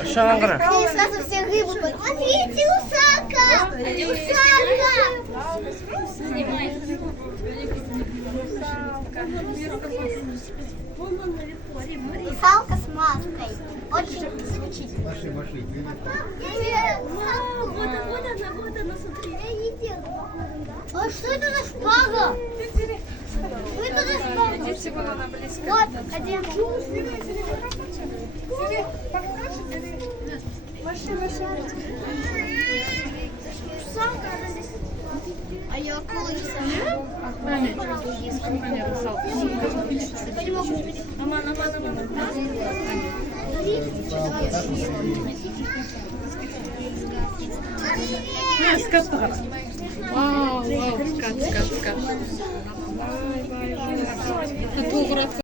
А що вам гра? И сразу все рыбы. Смотрите, русалка! Русалка с маской. Очень звучит. Вот она, смотри. А что это за шпага? Что это за шпага? Вот, один. А я акула не сама. Скат. Вау, скат.